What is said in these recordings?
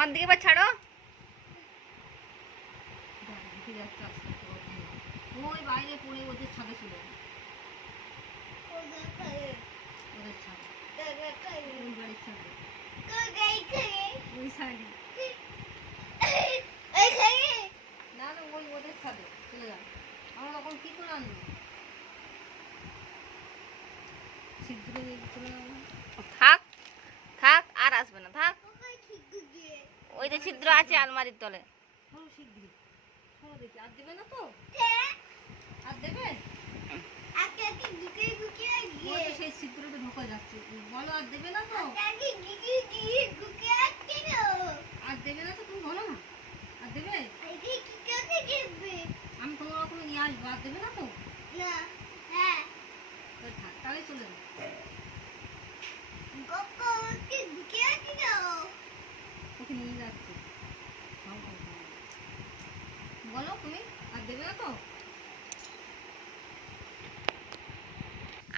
আমার দিকে এবার ছাড়ো। ওই বাইরে পড়ে ওদের ছাদে ছিল, ওদের ছাদে, ওই বাড়ির ছাদে, ওই সাইডে না না, ওই ওদের ছাদে চলে যান। আমরা তখন কি করে আনবো? শীঘ্র চলে যাবো। থাক থাক, আর আসবে না, থাক। ওই যে ছিদ্র আছে আলমারির তলে। শীঘ্র দেখি, আর দেবে না তো? আর দেবে? সেই ছিদ্রটা ঢোকা যাচ্ছে, বলো আর দেবে না তো? আর দেবে না তো, তুমি বলো না আর দেবে? আমি কোনো রকম নিয়ে আসবো, আর দেবে না তো? থাক, তাহলে চলে যাবো। ওকে নিয়ে যাচ্ছে, বলো তুমি আর দেবে না তো?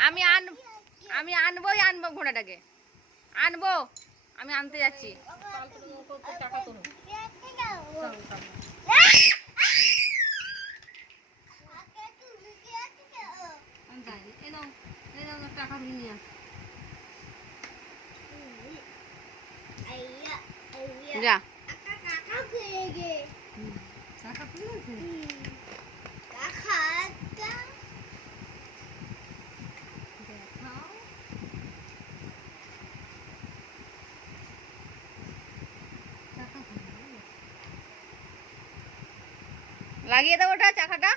আমি আনবোই আনবো, ঘোড়াটাকে আনবো, আমি আনতে যাচ্ছি। টাকা তোলো, আমি যাইনি। এই নাও, এই নাও, টাকা নিয়ে আস। যা। টাকা পেয়েছে, দেখাও। লাগিয়ে দেবো ওটা চাকাটা।